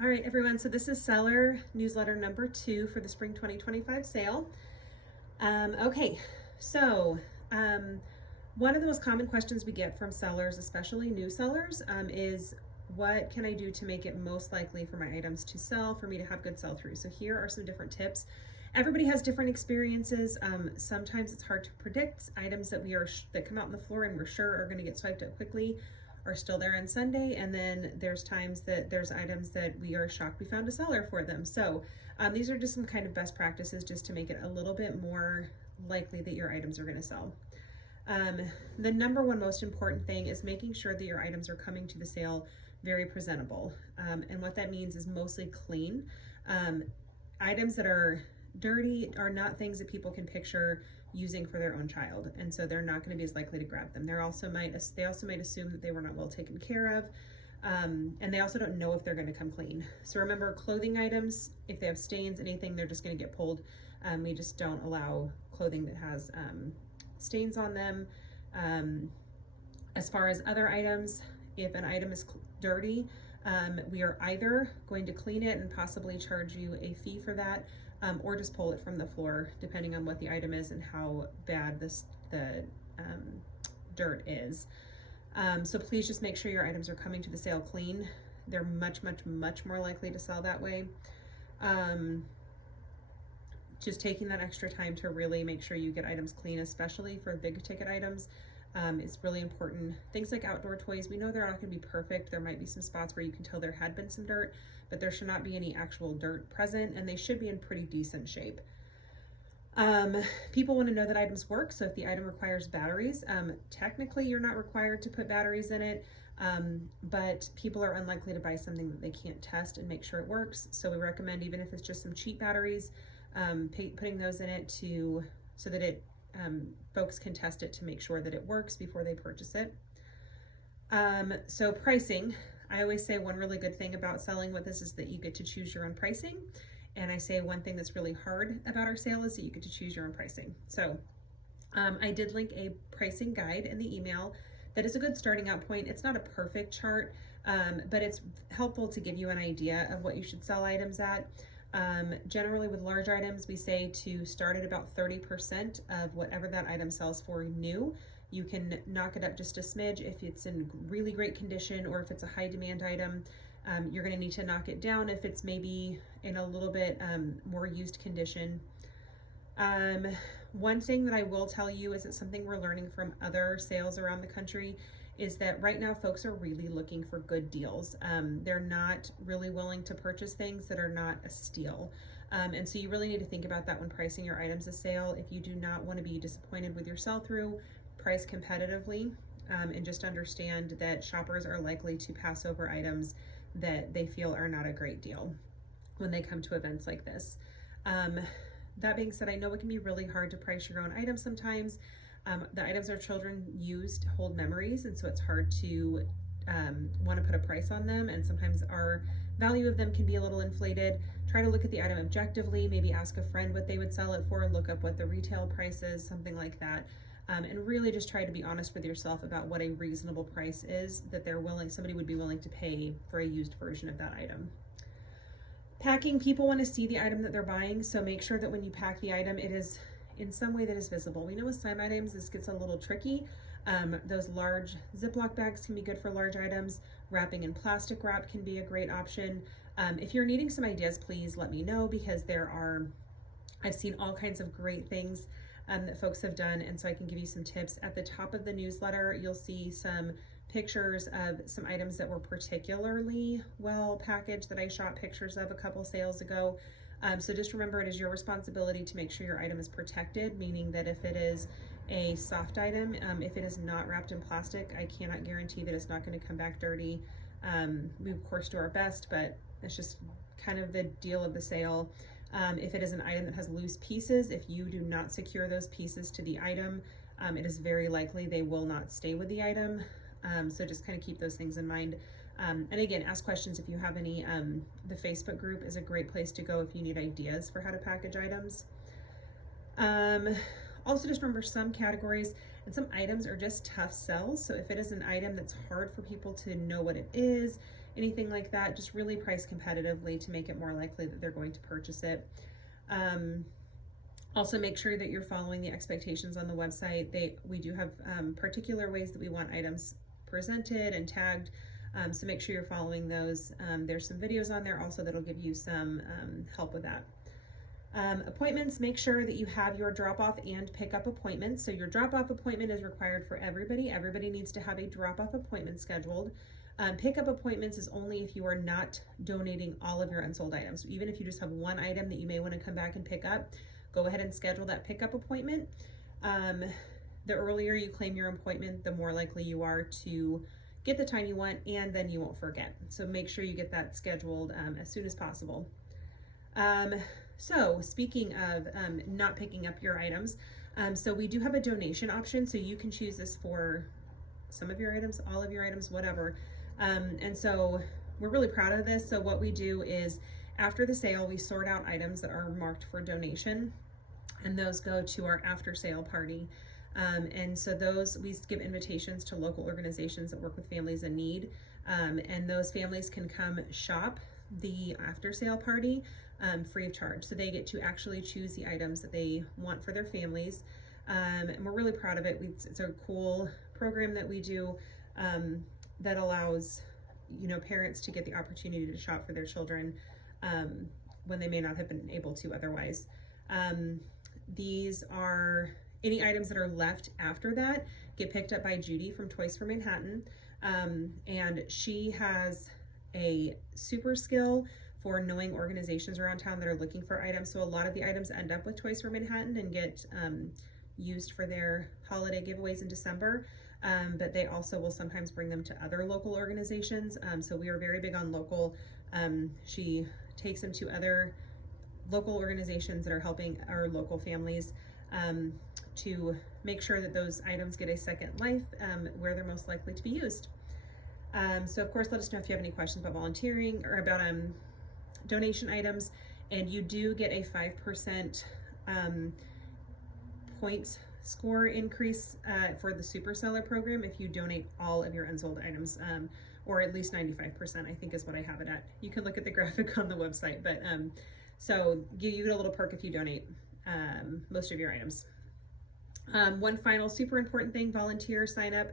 All right, everyone. So this is seller newsletter number 2 for the spring 2025 sale. Okay, so one of the most common questions we get from sellers, especially new sellers, is what can I do to make it most likely for my items to sell, for me to have good sell-through? So here are some different tips. Everybody has different experiences. Sometimes it's hard to predict. Items that that come out on the floor and we're sure are going to get swiped up quickly are still there on Sunday, and then there's times that there's items that we are shocked we found a seller for them. So these are just some kind of best practices just to make it a little bit more likely that your items are going to sell. The number one most important thing is making sure that your items are coming to the sale very presentable. And what that means is mostly clean. Items that are dirty are not things that people can picture using for their own child, and so they're not going to be as likely to grab them. They also might assume that they were not well taken care of, and they also don't know if they're going to come clean. So remember, clothing items, if they have stains, anything, they're just going to get pulled. We just don't allow clothing that has stains on them. As far as other items, if an item is dirty, we are either going to clean it and possibly charge you a fee for that, or just pull it from the floor, depending on what the item is and how bad the dirt is. So please just make sure your items are coming to the sale clean. They're much, much, much more likely to sell that way. Just taking that extra time to really make sure you get items clean, especially for big ticket items, is really important. Things like outdoor toys, we know they're not going to be perfect. There might be some spots where you can tell there had been some dirt, but there should not be any actual dirt present, and they should be in pretty decent shape. People want to know that items work, so if the item requires batteries, technically you're not required to put batteries in it, but people are unlikely to buy something that they can't test and make sure it works. So we recommend, even if it's just some cheap batteries, putting those in it so that folks can test it to make sure that it works before they purchase it. So pricing, I always say one really good thing about selling with this is that you get to choose your own pricing. And I say one thing that's really hard about our sale is that you get to choose your own pricing. So I did link a pricing guide in the email that is a good starting out point. It's not a perfect chart, but it's helpful to give you an idea of what you should sell items at. Generally with large items, we say to start at about 30% of whatever that item sells for new. You can knock it up just a smidge if it's in really great condition, or if it's a high demand item, you're going to need to knock it down if it's maybe in a little bit more used condition. One thing that I will tell you is it's something we're learning from other sales around the country is that right now folks are really looking for good deals. They're not really willing to purchase things that are not a steal. And so you really need to think about that when pricing your items as sale. If you do not want to be disappointed with your sell-through, price competitively, and just understand that shoppers are likely to pass over items that they feel are not a great deal when they come to events like this. That being said, I know it can be really hard to price your own items sometimes. The items our children used hold memories, and so it's hard to want to put a price on them, and sometimes our value of them can be a little inflated. Try to look at the item objectively, maybe ask a friend what they would sell it for, look up what the retail price is, something like that. And really just try to be honest with yourself about what a reasonable price is that somebody would be willing to pay for a used version of that item. Packing, people want to see the item that they're buying, so make sure that when you pack the item, it is in some way that is visible. We know with some items this gets a little tricky. Those large Ziploc bags can be good for large items. Wrapping in plastic wrap can be a great option. If you're needing some ideas, please let me know, because I've seen all kinds of great things that folks have done, and so I can give you some tips. At the top of the newsletter, you'll see some pictures of some items that were particularly well packaged that I shot pictures of a couple sales ago. So just remember, it is your responsibility to make sure your item is protected, meaning that if it is a soft item, if it is not wrapped in plastic, I cannot guarantee that it's not going to come back dirty. We of course do our best, but it's just kind of the deal of the sale. If it is an item that has loose pieces, if you do not secure those pieces to the item, it is very likely they will not stay with the item. So just kind of keep those things in mind. And again, ask questions if you have any. The Facebook group is a great place to go if you need ideas for how to package items. Also, just remember, some categories and some items are just tough sells. So if it is an item that's hard for people to know what it is, anything like that. Just really price competitively to make it more likely that they're going to purchase it. Also make sure that you're following the expectations on the website. We do have particular ways that we want items presented and tagged, so make sure you're following those. There's some videos on there also that'll give you some help with that. Appointments, make sure that you have your drop-off and pick-up appointments. So your drop-off appointment is required for everybody. Everybody needs to have a drop-off appointment scheduled. Pick-up appointments is only if you are not donating all of your unsold items. So even if you just have one item that you may want to come back and pick up, go ahead and schedule that pickup appointment. The earlier you claim your appointment, the more likely you are to get the time you want, and then you won't forget. So make sure you get that scheduled as soon as possible. So speaking of not picking up your items, so we do have a donation option, so you can choose this for some of your items, all of your items, whatever. And so we're really proud of this. So what we do is after the sale, we sort out items that are marked for donation, and those go to our after sale party. And so those, we give invitations to local organizations that work with families in need, and those families can come shop the after sale party free of charge. So they get to actually choose the items that they want for their families. And we're really proud of it. It's a cool program that we do that allows, parents to get the opportunity to shop for their children when they may not have been able to otherwise. These are any items that are left after that get picked up by Judy from Toys for Manhattan. And she has a super skill for knowing organizations around town that are looking for items. So a lot of the items end up with Toys for Manhattan and get used for their holiday giveaways in December. But they also will sometimes bring them to other local organizations. So we are very big on local. She takes them to other local organizations that are helping our local families to make sure that those items get a second life where they're most likely to be used. So of course, let us know if you have any questions about volunteering or about donation items, and you do get a 5% points score increase for the Super Seller program if you donate all of your unsold items, or at least 95%, I think is what I have it at. You can look at the graphic on the website, but so you get a little perk if you donate most of your items. One final super important thing, volunteer sign up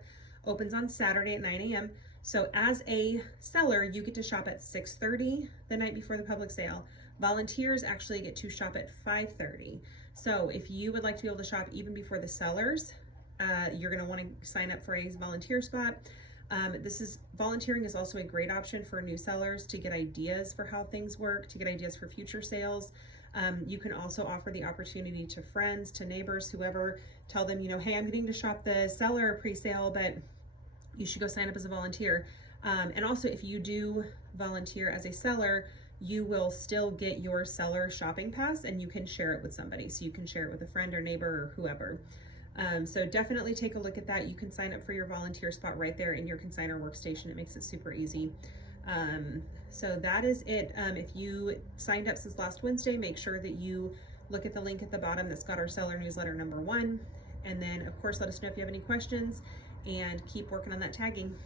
opens on Saturday at 9 a.m. So as a seller, you get to shop at 6:30 the night before the public sale. Volunteers actually get to shop at 5:30. So if you would like to be able to shop even before the sellers, you're gonna wanna sign up for a volunteer spot. Volunteering is also a great option for new sellers to get ideas for how things work, to get ideas for future sales. You can also offer the opportunity to friends, to neighbors, whoever, tell them, hey, I'm getting to shop the seller pre-sale, but you should go sign up as a volunteer. And also if you do volunteer as a seller, you will still get your seller shopping pass and you can share it with somebody. So you can share it with a friend or neighbor or whoever. So definitely take a look at that. You can sign up for your volunteer spot right there in your consignor workstation. It makes it super easy. So that is it. If you signed up since last Wednesday, make sure that you look at the link at the bottom that's got our seller newsletter #1. And then of course, let us know if you have any questions and keep working on that tagging.